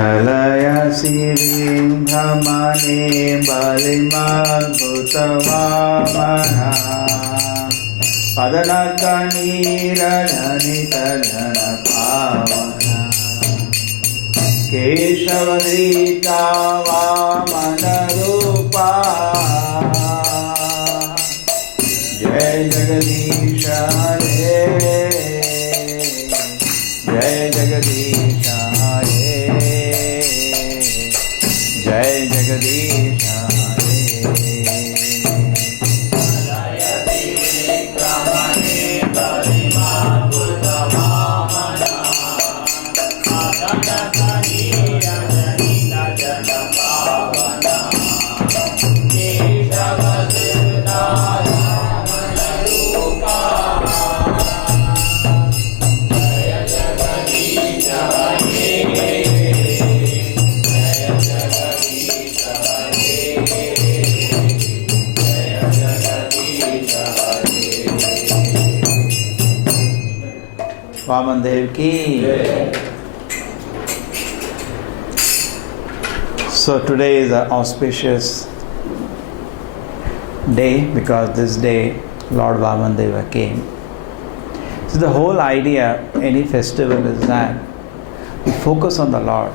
Chalayasirim Vamane Balimadbhuta Vamana Padanakaniranita Jana Pavana Keshavadrita Vamana Rupa Jai Jagadisha Hare Jai Jagadisha Hare Jai Jagadisha Vaman Dev ki. So today is an auspicious day because this day Lord Vamandeva came. So the whole idea any festival is that we focus on the Lord.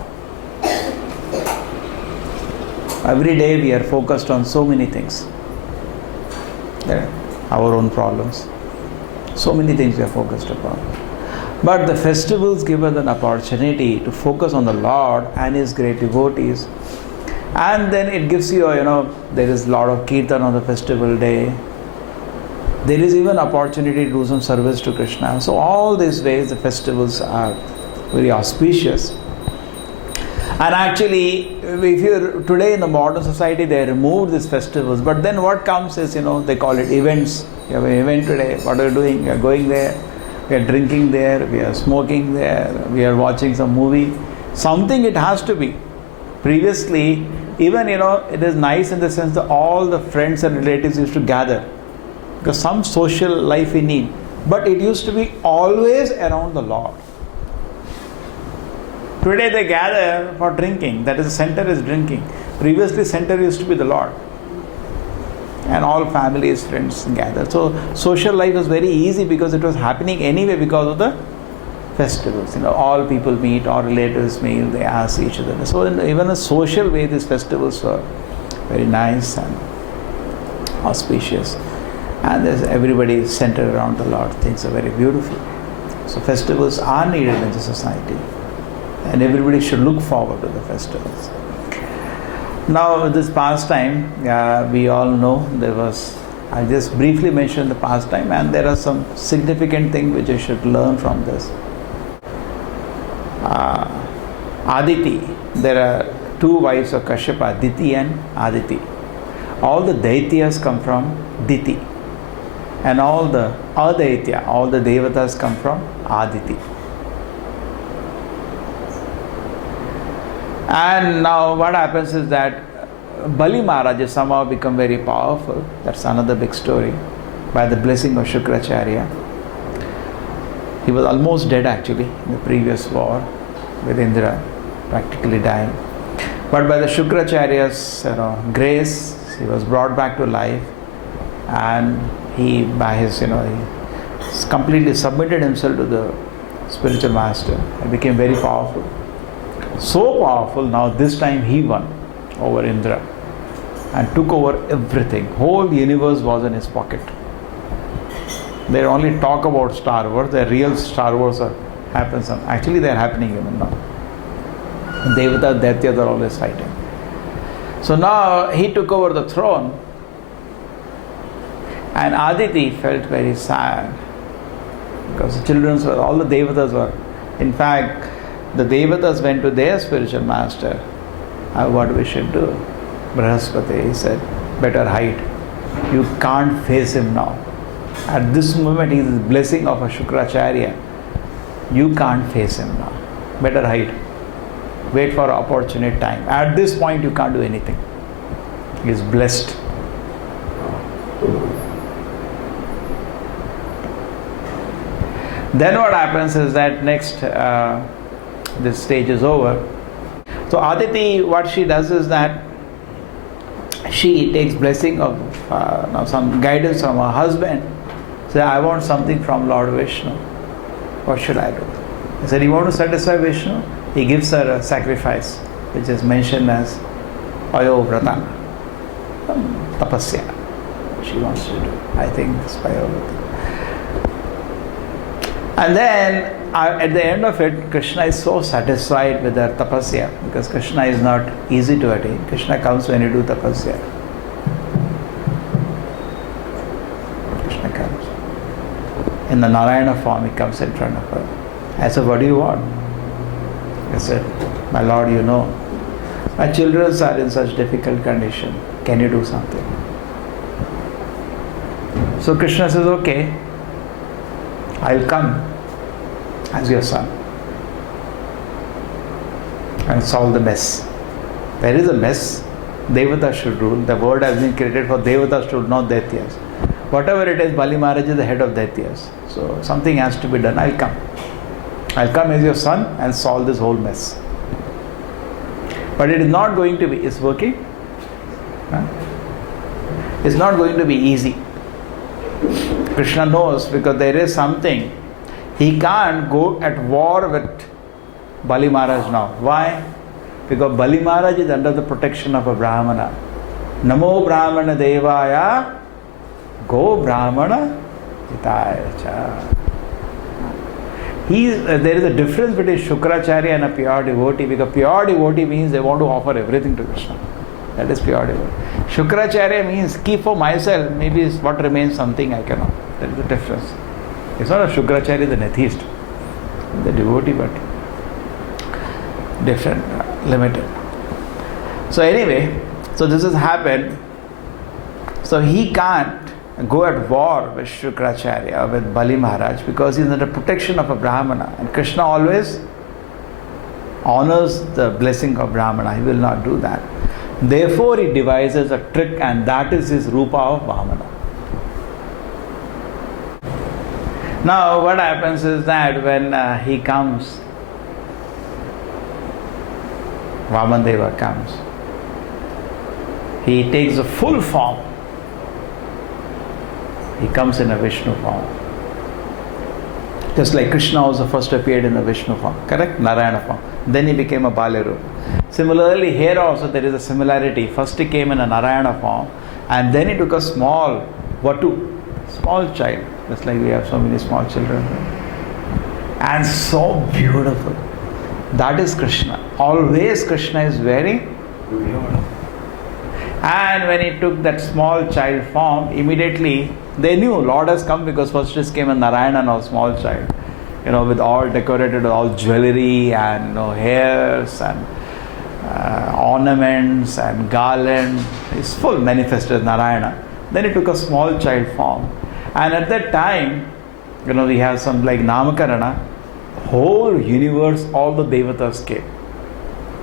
Every day we are focused on so many things. Our own problems. So many things we are focused upon. But the festivals give us an opportunity to focus on the Lord and His great devotees. And then it gives you, there is a lot of kirtan on the festival day. There is even opportunity to do some service to Krishna. So all these ways the festivals are very auspicious. And actually, if you're today in the modern society, they removed these festivals. But then what comes is, they call it events. You have an event today. What are you doing? You are going there. We are drinking there, we are smoking there, we are watching some movie. Something it has to be. Previously, even it is nice in the sense that all the friends and relatives used to gather. Because some social life we need. But it used to be always around the Lord. Today they gather for drinking. That is, the center is drinking. Previously, center used to be the Lord. And all families, friends gather. So social life was very easy because it was happening anyway because of the festivals. All people meet, all relatives meet, they ask each other. So in even a social way, these festivals were very nice and auspicious. And everybody is centered around the Lord. Things are very beautiful. So festivals are needed in the society. And everybody should look forward to the festivals. Now, this pastime, we all know I just briefly mentioned the pastime, and there are some significant things which you should learn from this. Aditi, there are two wives of Kashyapa, Diti and Aditi. All the Daityas come from Diti, and all the Adaitya, all the Devatas come from Aditi. And now what happens is that Bali Mahārāja somehow become very powerful. That's another big story. By the blessing of Shukracharya. He was almost dead actually in the previous war with Indra, practically dying. But by the Shukracharya's grace, he was brought back to life, and he by his he completely submitted himself to the spiritual master and became very powerful. So powerful, now this time he won over Indra and took over everything. Whole universe was in his pocket. They only talk about Star Wars, the real Star Wars happens. Actually they are happening even now. Devata, Daityas are always fighting. So now he took over the throne, and Aditi felt very sad because the children were, all the Devatas were, in fact, the Devatas went to their spiritual master. What we should do? Brahaspati, he said, better hide. You can't face him now. At this moment, he is the blessing of a Shukracharya. You can't face him now. Better hide. Wait for an opportune time. At this point, you can't do anything. He is blessed. Then what happens is that next, this stage is over. So Aditi, what she does is that she takes blessing of some guidance from her husband. Say, I want something from Lord Vishnu. What should I do? He said, you want to satisfy Vishnu? He gives her a sacrifice, which is mentioned as Payovrata, tapasya. She wants to do. I think it's Payovrata. And then at the end of it, Krishna is so satisfied with her tapasya, because Krishna is not easy to attain. Krishna comes when you do tapasya. Krishna comes. In the Nārāyaṇa form, he comes in front of her. I said, what do you want? I said, my Lord, you know, my children are in such difficult condition. Can you do something? So Krishna says, okay, I'll come as your son and solve the mess. There is a mess. Devata should rule. The world has been created for Devatas to rule, not Daityas. Whatever it is, Bali Mahārāja is the head of Daityas. So something has to be done. I'll come. I'll come as your son and solve this whole mess. But it is not going to be, it's working. It's not going to be easy. Krishna knows, because there is something. He can't go at war with Bali Maharaj now. Why? Because Bali Maharaj is under the protection of a Brahmana. Namo Brahmana Devaya Go Brahmana Hitaya Cha. There is a difference between Shukracharya and a pure devotee, because pure devotee means they want to offer everything to Krishna. That is pure devotee. Shukracharya means keep for myself, maybe what remains something I cannot. That is the difference. It's not a Shukracharya, the atheist. The devotee, but different, limited. So anyway, so this has happened. So he can't go at war with Shukracharya or with Bali Maharaj, because he is under protection of a Brahmana. And Krishna always honors the blessing of Brahmana. He will not do that. Therefore, he devises a trick, and that is his Rupa of Vamana. Now, what happens is that when he comes, Vamanadeva comes, he takes the full form. He comes in a Vishnu form. Just like Krishna also first appeared in a Vishnu form, correct? Nārāyaṇa form. Then he became a Bali Rupa. Similarly, here also there is a similarity. First he came in a Nārāyaṇa form, and then he took a small Vatu, small child. Just like we have so many small children. And so beautiful. That is Krishna. Always Krishna is very beautiful. And when he took that small child form, immediately they knew Lord has come, because first just came a Nārāyaṇa, now small child. With all decorated with all jewelry and hairs and ornaments and garland. It's full manifested Nārāyaṇa. Then he took a small child form. And at that time, we have some like Namakarana, whole universe, all the Devatas came.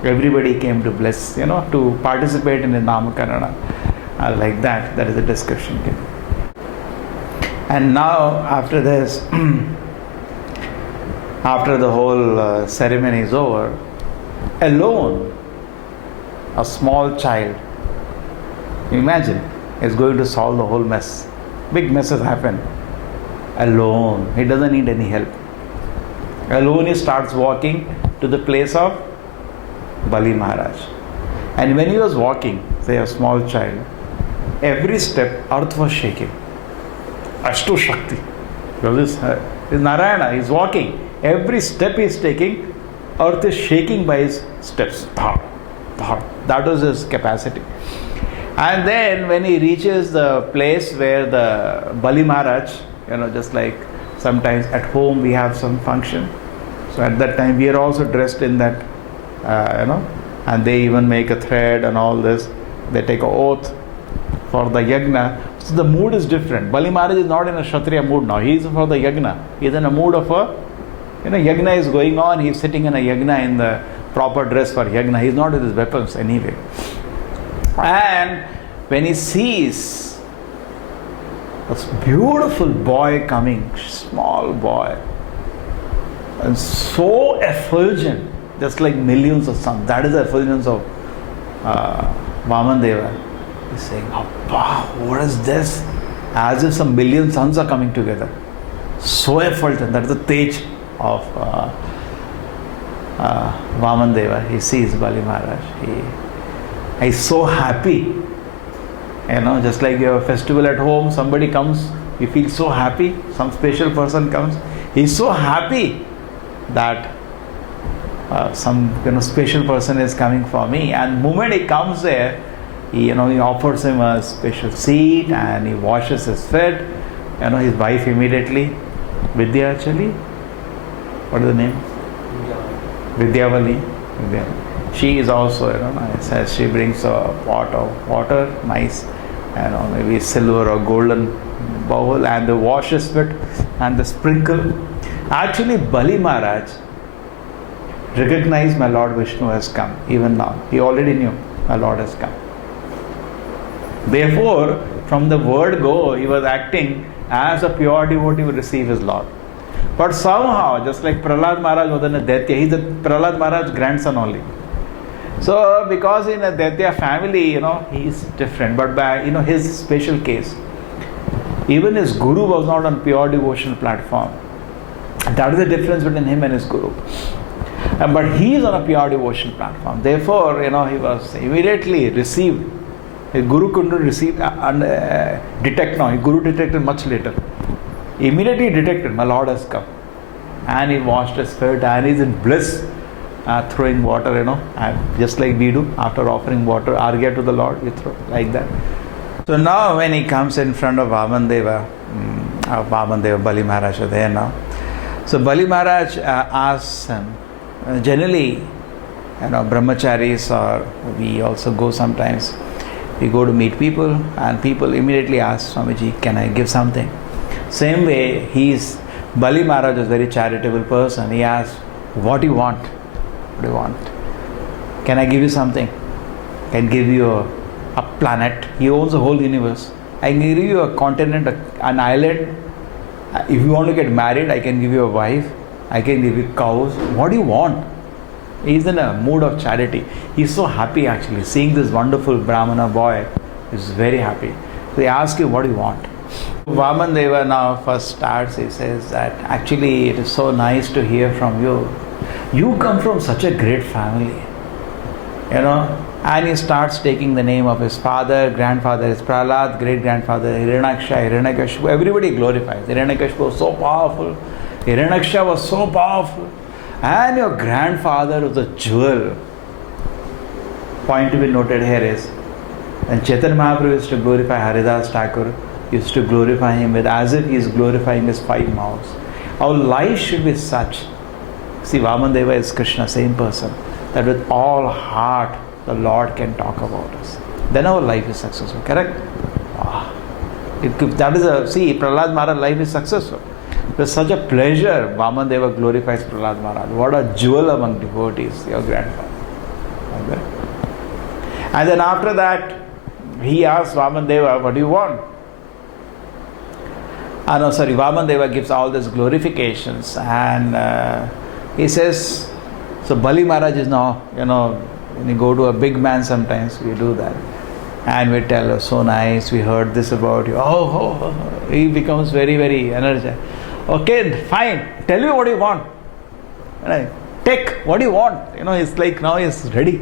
Everybody came to bless, to participate in the Namakarana. Like that is the description. And now, after this, after the whole ceremony is over, alone, a small child, imagine, is going to solve the whole mess. Big mess has happened. Alone. He doesn't need any help. Alone he starts walking to the place of Bali Maharaj. And when he was walking, say a small child, every step earth was shaking. Ashtu Shakti. Because this is Nārāyaṇa, he is walking. Every step he is taking, earth is shaking by his steps. That was his capacity. And then when he reaches the place where the Bali Maharaj, just like sometimes at home we have some function. So at that time we are also dressed in that, and they even make a thread and all this. They take an oath for the yajna. So the mood is different. Bali Maharaj is not in a Kshatriya mood now. He is for the yajna. He is in a mood of a, yajna is going on. He is sitting in a yajna in the proper dress for yajna. He is not with his weapons anyway. And when he sees this beautiful boy coming, small boy, and so effulgent, just like millions of suns. That is the effulgence of Vamana. He's saying, Appa, what is this? As if some million suns are coming together. So effulgent. That is the tej of Vamana. He sees Bali Maharaj. He's so happy. Just like you have a festival at home, somebody comes, you feel so happy, some special person comes, he's so happy that some special person is coming for me. And the moment he comes there, he offers him a special seat and he washes his feet. His wife immediately, Vidya actually, what is the name? Vidyavali. She is also, nice. As she brings a pot of water, nice, maybe silver or golden bowl, and the washes it and the sprinkle. Actually, Bali Maharaj recognized my Lord Vishnu has come. Even now, he already knew my Lord has come. Therefore, from the word go, he was acting as a pure devotee would receive his Lord. But somehow, just like Prahlāda Mahārāja was in a Daitya, he's the Prahlāda Mahārāja's grandson only. So, because in a Daitya family, he's different. But by, his special case, even his guru was not on pure devotional platform. That is the difference between him and his guru. But he is on a pure devotional platform. Therefore, he was immediately received. His guru couldn't receive detect now. His guru detected much later. Immediately detected, my Lord has come. And he washed his feet and he's in bliss. Throwing water, and just like we do after offering water, argya to the Lord, we throw like that. So now when he comes in front of Vamana, Bali Maharaj are there now. So Bali Maharaj asks him, generally, brahmacharis, or we also go sometimes, we go to meet people and people immediately ask Swamiji, can I give something? Same way, Bali Maharaj is a very charitable person. He asks, what do you want? What do you want? Can I give you something? I can give you a planet. He owns the whole universe. I can give you a continent, an island. If you want to get married, I can give you a wife. I can give you cows. What do you want? He's in a mood of charity. He's so happy actually. Seeing this wonderful Brahmana boy, he's very happy. So he asks you, what do you want? Vamana now first starts, he says that actually it is so nice to hear from you. You come from such a great family, and he starts taking the name of his father, grandfather is Prahlāda, great-grandfather Hiranyakashipu. Everybody glorifies. Hiranyakashipu was so powerful. Hiranyaksha was so powerful. And your grandfather was a jewel. Point to be noted here is, and Chaitanya Mahaprabhu used to glorify Haridas Thakur, used to glorify him with as if he is glorifying his 5 mouths. Our life should be such. See, Vamana is Krishna, same person, that with all heart the Lord can talk about us. Then our life is successful, correct? Wow. Prahlāda Mahārāja life is successful. There's such a pleasure. Vamana glorifies Prahlāda Mahārāja. What a jewel among devotees, your grandfather. Okay. And then after that, he asks Vamana, what do you want? Vamana gives all these glorifications, and he says, so Bali Maharaj is now, when you go to a big man sometimes, we do that. And we tell, oh, so nice, we heard this about you. He becomes very, very energetic. Okay, fine, tell me what you want. Take, what do you want? It's like now he's ready.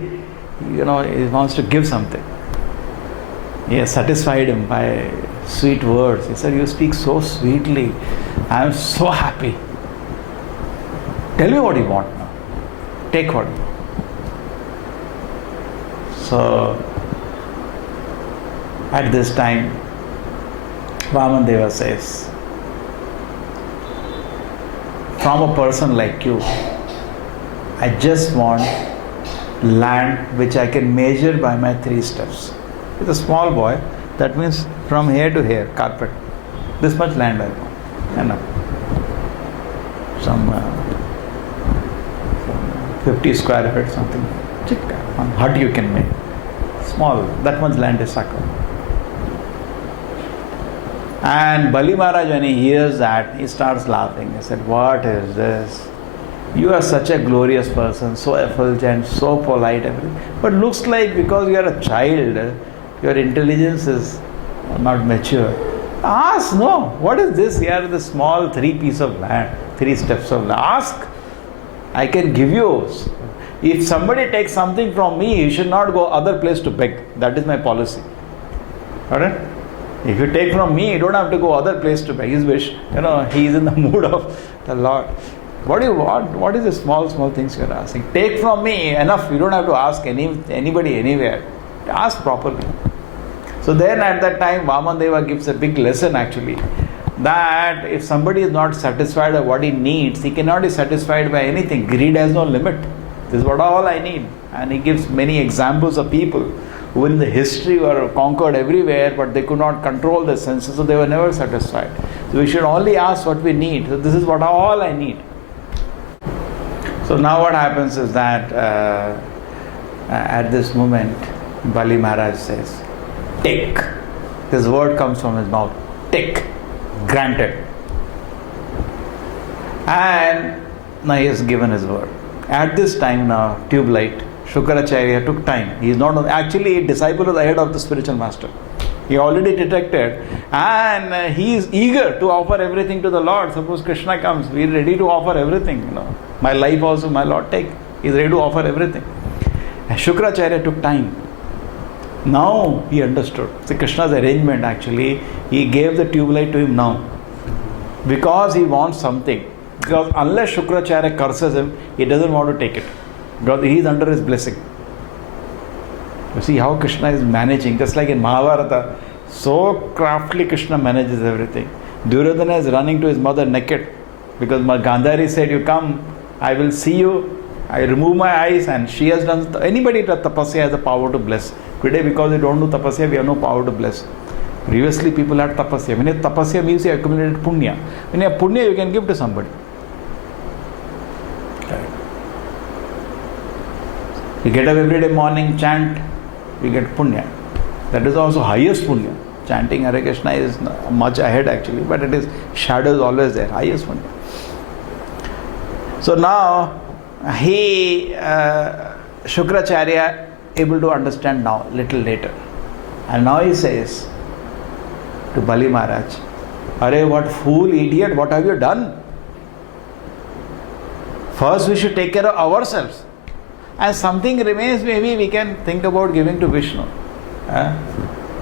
He wants to give something. He has satisfied him by sweet words. He said, you speak so sweetly. I am so happy. Tell me what you want now. Take what you want. So, at this time, Vamana says, from a person like you, I just want land which I can measure by my 3 steps. With a small boy, that means from here to here, carpet. This much land I want. Enough. Some 50 square feet, something. One hut you can make. Small, that much land is sacred. And Bali Maharaj, when he hears that, he starts laughing. He said, what is this? You are such a glorious person, so effulgent, so polite, everything. But looks like because you are a child, your intelligence is not mature. Ask, no, what is this here? The small 3 pieces of land, 3 steps of land. Ask, I can give you. If somebody takes something from me, you should not go other place to beg. That is my policy. Alright? If you take from me, you don't have to go other place to beg. His wish, he is in the mood of the Lord. What do you want? What is the small things you are asking? Take from me enough. You don't have to ask anybody anywhere. Ask properly. So then at that time, Vamana gives a big lesson actually. That if somebody is not satisfied with what he needs, he cannot be satisfied by anything. Greed has no limit. This is what all I need. And he gives many examples of people who in the history were conquered everywhere, but they could not control their senses, so they were never satisfied. So we should only ask what we need. So this is what all I need. So now what happens is that at this moment, Bali Maharaj says, take. This word comes from his mouth. Take. Granted. And now he has given his word. At this time now, tube light, Shukracharya took time. He is not actually a disciple of the head of the spiritual master. He already detected and he is eager to offer everything to the Lord. Suppose Krishna comes, we are ready to offer everything. My life also, my Lord, take. He is ready to offer everything. And Shukracharya took time. Now he understood. See, Krishna's arrangement actually, he gave the tube light to him now. Because he wants something. Because unless Shukracharya curses him, he doesn't want to take it. Because he is under his blessing. You see how Krishna is managing. Just like in Mahabharata, so craftily Krishna manages everything. Duryodhana is running to his mother naked. Because Gandhari said, you come, I will see you. I remove my eyes, and she has done. Anybody that tapasya has the power to bless. Today, because we don't do tapasya, we have no power to bless. Previously, people had tapasya. When tapasya means you accumulated punya. When you have punya, you can give to somebody. You get up every day morning, chant, you get punya. That is also highest punya. Chanting Hare Krishna is much ahead actually, but it is shadow is always there, highest punya. So now, Shukracharya able to understand now, little later. And now he says to Bali Maharaj, Arey, what fool, idiot, what have you done? First we should take care of ourselves. And something remains, maybe we can think about giving to Vishnu.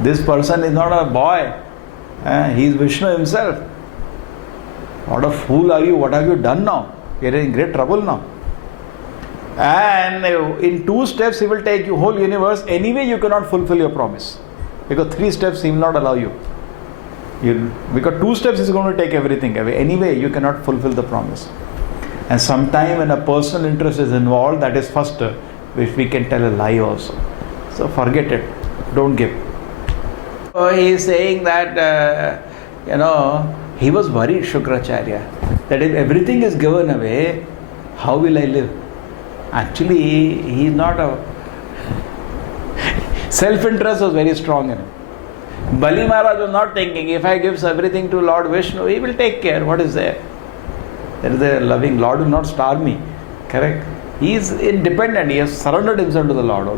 This person is not a boy. He is Vishnu himself. What a fool are you? What have you done now? You are in great trouble now. And in 2 steps he will take you whole universe. Anyway you cannot fulfill your promise. Because 3 steps he will not allow you. Because 2 steps is going to take everything away. Anyway you cannot fulfill the promise. And sometime when a personal interest is involved, that is first, which we can tell a lie also. So forget it. Don't give. So he is saying that, he was worried, Shukracharya, that if everything is given away, how will I live? Actually, he is not a... Self-interest was very strong in him. Bali Maharaj was not thinking, if I give everything to Lord Vishnu, he will take care. What is there? There is a loving Lord will not starve me. Correct? He is independent. He has surrendered himself to the Lord.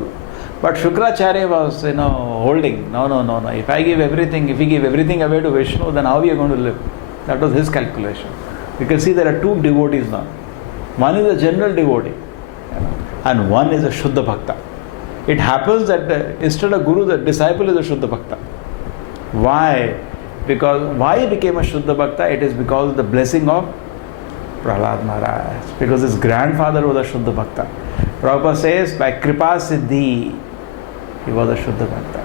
But Shukracharya was, holding. No. If I give everything, if we give everything away to Vishnu, then how we are going to live? That was his calculation. You can see there are 2 devotees now. One is a general devotee, and one is a Shuddha Bhakta. It happens that instead of Guru, the disciple is a Shuddha Bhakta. Why? Because why he became a Shuddha Bhakta? It is because of the blessing of Prahlāda Mahārāja. Because his grandfather was a Shuddha Bhakta. Prabhupada says, by Kripa Siddhi, he was a Shuddha Bhakta.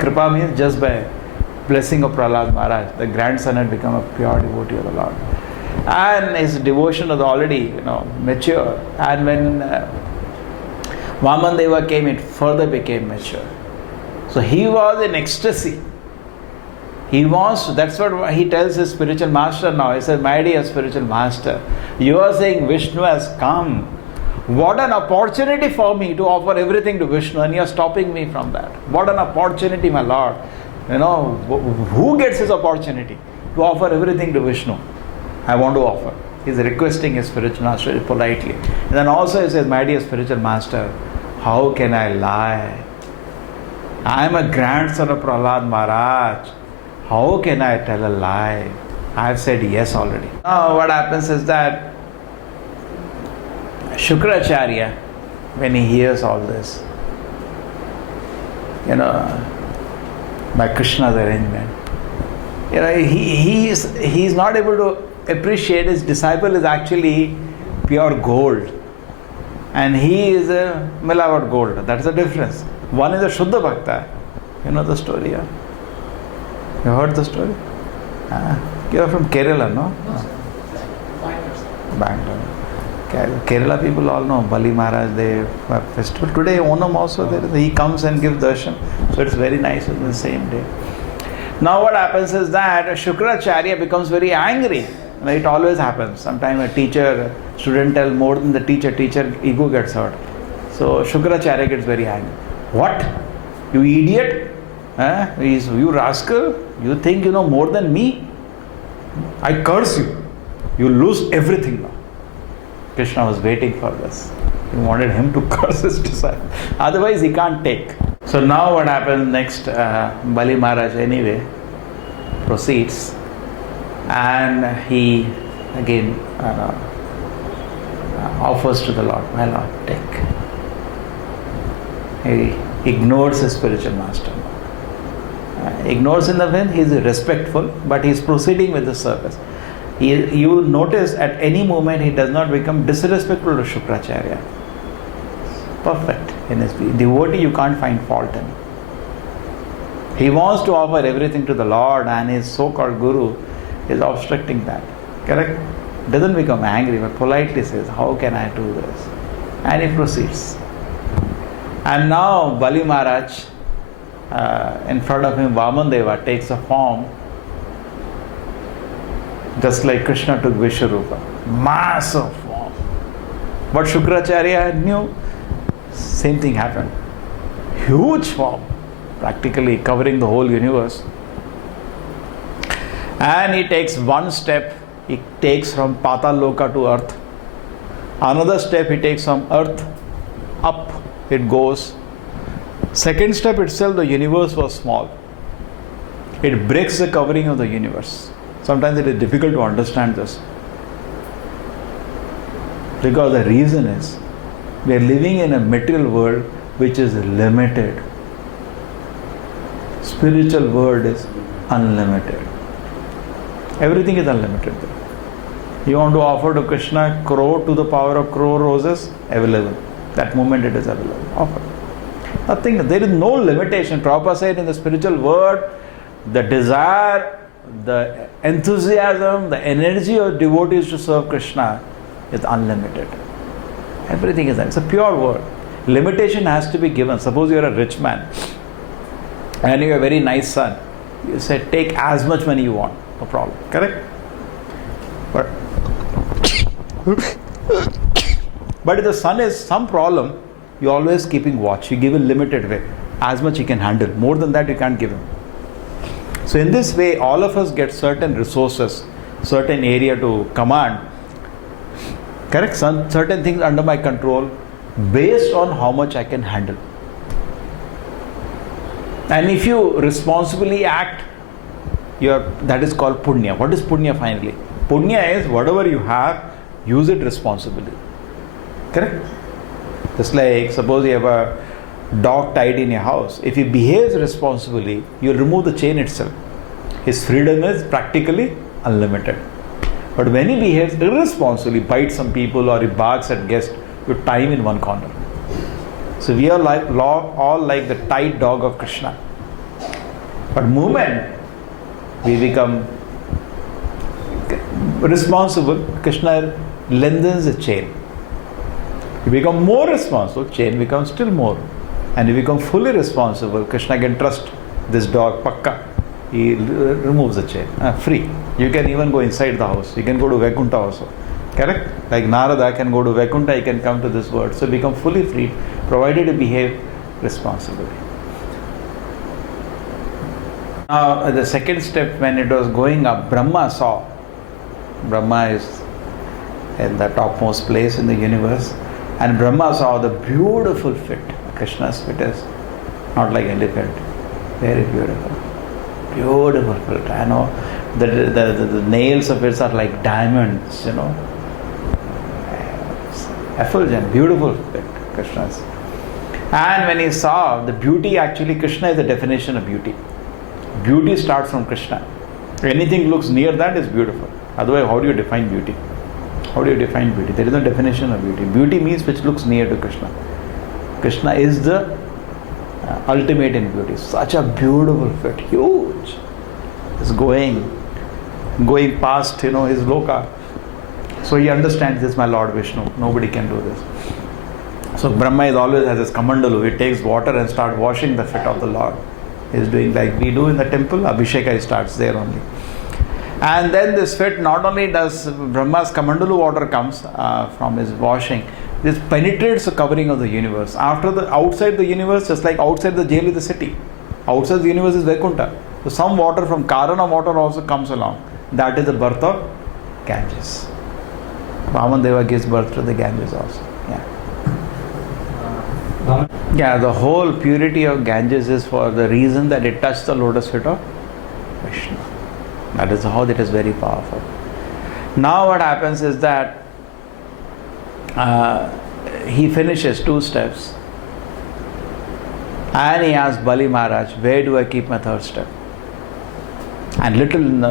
Kripa means just by blessing of Prahlāda Mahārāja, the grandson had become a pure devotee of the Lord. And his devotion was already, mature. And when Vamana came, it further became mature. So he was in ecstasy. He wants to, that's what he tells his spiritual master now. He says, my dear spiritual master, you are saying Vishnu has come. What an opportunity for me to offer everything to Vishnu, and you are stopping me from that. What an opportunity, my Lord. Who gets this opportunity to offer everything to Vishnu? I want to offer. He's requesting his spiritual master politely. And then also he says, my dear spiritual master, how can I lie? I am a grandson of Prahlāda Mahārāja. How can I tell a lie? I have said yes already. Now what happens is that Shukracharya, when he hears all this, by Krishna's arrangement, he's not able to appreciate his disciple is actually pure gold. And he is a milawat gold. That's the difference. One is a Shuddha Bhakta. You know the story, yeah? You heard the story? You are from Kerala, no? Bangalore. Kerala people all know Bali Maharaj, they have festival. Today Onam also, he comes and gives darshan. So it's very nice on the same day. Now what happens is that Shukracharya becomes very angry. It always happens. Sometimes a teacher, student tell more than the teacher ego gets hurt. So Shukracharya gets very angry. What? You idiot? You rascal? You think you know more than me? I curse you. You lose everything now. Krishna was waiting for this. He wanted him to curse his disciple. Otherwise he can't take. So now what happens next? Bali Maharaj anyway proceeds and he again offers to the Lord, my Lord, take. He ignores his spiritual master. Ignores in the way he is respectful, but he is proceeding with the service. You notice at any moment he does not become disrespectful to Shukracharya. Perfect in his devotee, you can't find fault in. He wants to offer everything to the Lord, and his so-called guru is obstructing that. Correct? Doesn't become angry, but politely says, how can I do this? And he proceeds. And now Bali Maharaj, in front of him, Vamana takes a form just like Krishna took Vishwarupa. Massive form. But Shukracharya knew same thing happened. Huge form, practically covering the whole universe. And he takes one step, he takes from Pataloka to earth. Another step he takes from earth up, it goes. Second step itself, the universe was small. It breaks the covering of the universe. Sometimes it is difficult to understand this. Because the reason is, we are living in a material world which is limited. Spiritual world is unlimited. Everything is unlimited there. You want to offer to Krishna crore to the power of crore roses? Available. That moment it is available. Offer. Nothing. There is no limitation. Prabhupada said in the spiritual world, the desire, the enthusiasm, the energy of devotees to serve Krishna is unlimited. Everything is there. It's a pure world. Limitation has to be given. Suppose you are a rich man and you have a very nice son. You say, take as much money you want. No problem. Correct? But if the son has some problem, you always keeping watch. You give a limited way. As much he can handle. More than that you can't give him. So in this way, all of us get certain resources, certain area to command. Correct? Certain things under my control based on how much I can handle. And if you responsibly act, that is called punya. What is punya finally? Punya is whatever you have, use it responsibly. Correct? Just like suppose you have a dog tied in your house. If he behaves responsibly, you will remove the chain itself. His freedom is practically unlimited. But when he behaves irresponsibly, bites some people or he barks at guests, you tie him in one corner. So we are all like the tied dog of Krishna. But moment we become responsible, Krishna lengthens the chain. You become more responsible, chain becomes still more. And you become fully responsible, Krishna can trust this dog, pakka. He removes the chain, free. You can even go inside the house. You can go to Vaikuntha also. Correct? Like Narada can go to Vaikuntha, he can come to this world. So become fully free, provided you behave responsibly. Now the second step, when it was going up, Brahma saw. Brahma is in the topmost place in the universe. And Brahma saw the beautiful fit. Krishna's fit is not like elephant, very beautiful. Beautiful fit. I know the nails of it are like diamonds, effulgent, beautiful fit, Krishna's. And when he saw the beauty, actually Krishna is the definition of beauty. Beauty starts from Krishna. Anything looks near that is beautiful. Otherwise, how do you define beauty? How do you define beauty? There is no definition of beauty. Beauty means which looks near to Krishna. Krishna is the ultimate in beauty. Such a beautiful fit, huge. It's going past, his loka. So he understands this, my Lord Vishnu. Nobody can do this. So Brahma is always has his kamandalu. He takes water and starts washing the feet of the Lord. He's doing like we do in the temple. Abhisheka starts there only. And then this fit, not only does Brahma's kamandalu water comes from his washing, this penetrates the covering of the universe. Outside the universe, just like outside the jail is the city. Outside the universe is Vaikuntha. So some water from Karana water also comes along. That is the birth of Ganges. Vamana Deva gives birth to the Ganges also. Yeah, the whole purity of Ganges is for the reason that it touched the lotus feet of Vishnu. That is how it is very powerful. Now what happens is that he finishes 2 steps and he asks Bali Maharaj, where do I keep my 3rd step? And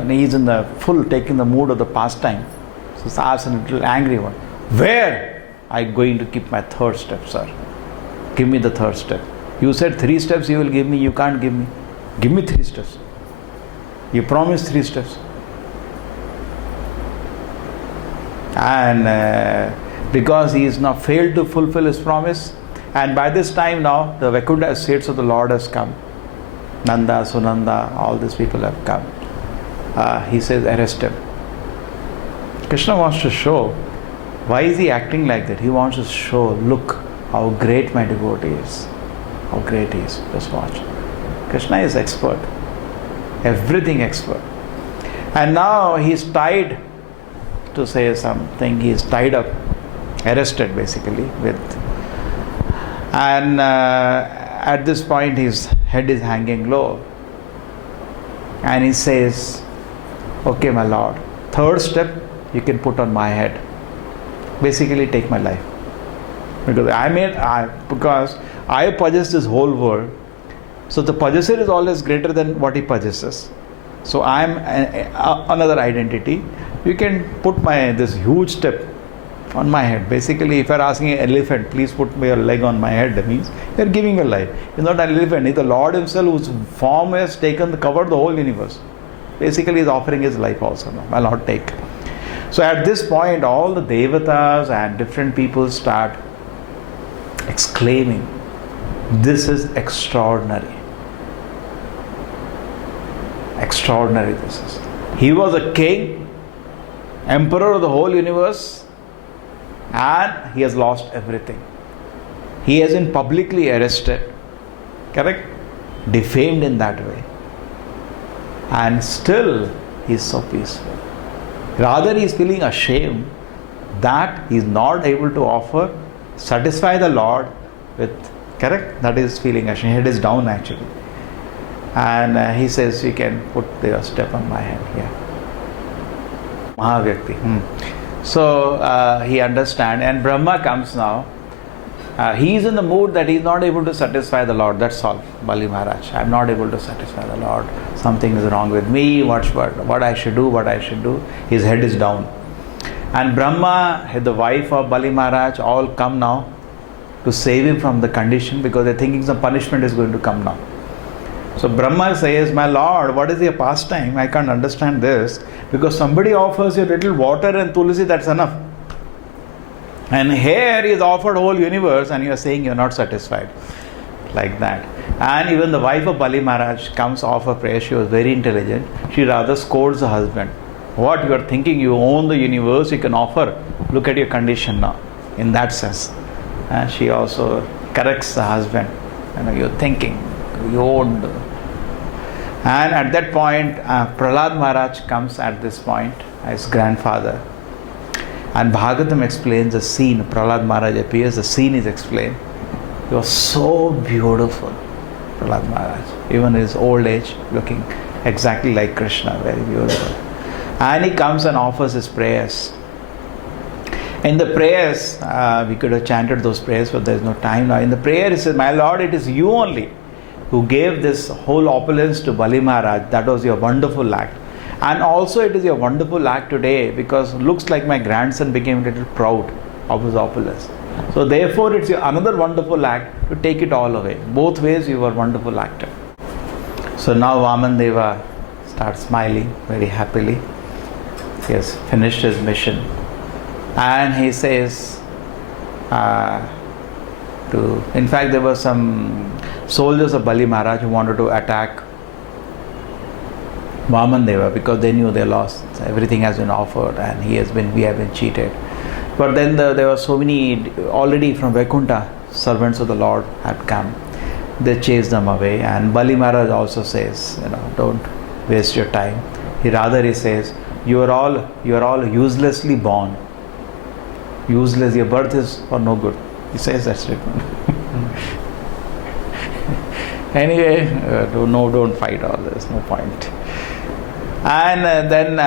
he's in the full taking the mood of the pastime. So he asks a little angry one, where are you going to keep my 3rd step, sir? Give me the 3rd step. You said 3 steps you will give me, you can't give me. Give me 3 steps. You promised 3 steps. And because he is now failed to fulfill his promise, and by this time now the Vaikuntha estates of the Lord has come. Nanda, Sunanda, all these people have come. He says, arrest him. Krishna wants to show, why is he acting like that? He wants to show, look how great my devotee is. How great he is. Just watch. Krishna is expert. Everything expert. And now he's tied to say something. He's tied up, arrested basically and at this point his head is hanging low. And he says, okay, my Lord, 3rd step you can put on my head. Basically take my life. Because I possess this whole world. So the possessor is always greater than what he possesses. So I am another identity. You can put this huge step on my head. Basically, if you are asking an elephant, please put your leg on my head, that means you are giving your life. It's not an elephant, it's the Lord himself whose form has covered the whole universe. Basically, he is offering his life also. My Lord, take. So at this point, all the devatas and different people start exclaiming, this is extraordinary. Extraordinary this is. He was a king, emperor of the whole universe, and he has lost everything. He has been publicly arrested, correct? Defamed in that way. And still he is so peaceful. Rather he is feeling ashamed that he is not able to satisfy the Lord with, correct? That is feeling ashamed. Head is down actually. And he says, you can put the step on my head here. Mahavyakti. So he understands, and Brahma comes now. He is in the mood that he is not able to satisfy the Lord. That's all, Bali Maharaj. I am not able to satisfy the Lord. Something is wrong with me. What I should do. His head is down. And Brahma, the wife of Bali Maharaj, all come now to save him from the condition, because they're thinking some punishment is going to come now. So Brahma says, my Lord, what is your pastime? I can't understand this. Because somebody offers you a little water and tulsi, that's enough. And here he is offered whole universe and you are saying you are not satisfied. Like that. And even the wife of Bali Maharaj comes off her prayer. She was very intelligent. She rather scolds the husband. What you are thinking, you own the universe, you can offer. Look at your condition now. In that sense. And she also corrects the husband. You're thinking, you own. And at that point, Prahlāda Mahārāja comes at this point, his grandfather. And Bhagavatam explains the scene. Prahlāda Mahārāja appears, the scene is explained. He was so beautiful, Prahlāda Mahārāja. Even in his old age, looking exactly like Krishna, very beautiful. And he comes and offers his prayers. In the prayers, we could have chanted those prayers, but there is no time now. In the prayer, he says, "My Lord, it is you only who gave this whole opulence to Bali Maharaj. That was your wonderful act. And also it is your wonderful act today, because it looks like my grandson became a little proud of his opulence. So therefore it's your another wonderful act to take it all away. Both ways you were a wonderful actor." So now Vamana starts smiling very happily. He has finished his mission. And he says, in fact, there were some soldiers of Bali Maharaj who wanted to attack Vamana because they knew they lost. Everything has been offered and we have been cheated. But then there were so many already from Vaikuntha, servants of the Lord had come. They chased them away. And Bali Maharaj also says, don't waste your time. He says, you are all uselessly born. Useless, your birth is for no good. He says that statement. Anyway, don't fight all this, no point. And then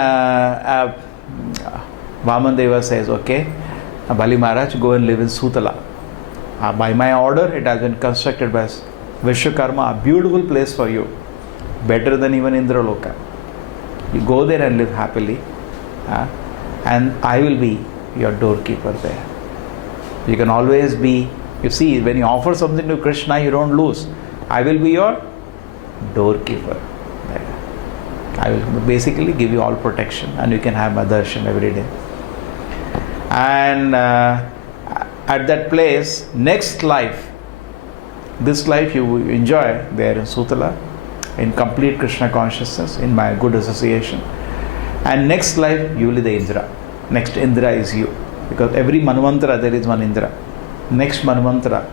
Vamana says, okay, Bali Maharaj, go and live in Sutala. By my order, it has been constructed by Vishwakarma, a beautiful place for you, better than even Indraloka. You go there and live happily, and I will be your doorkeeper there. You can always be, you see, when you offer something to Krishna, you don't lose. I will be your doorkeeper there. I will basically give you all protection, and you can have my darshan every day. And at that place, next life, this life you will enjoy there in Sutala, in complete Krishna consciousness, in my good association. And next life, you will be the Indra. Next Indra is you. Because every Manvantara there is one Indra. Next Manvantara,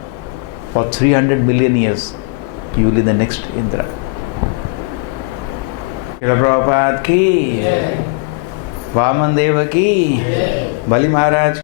for 300 million years, you will be the next Indra. Srila Prabhupada ki, Vamana Deva ki, Bali Maharaj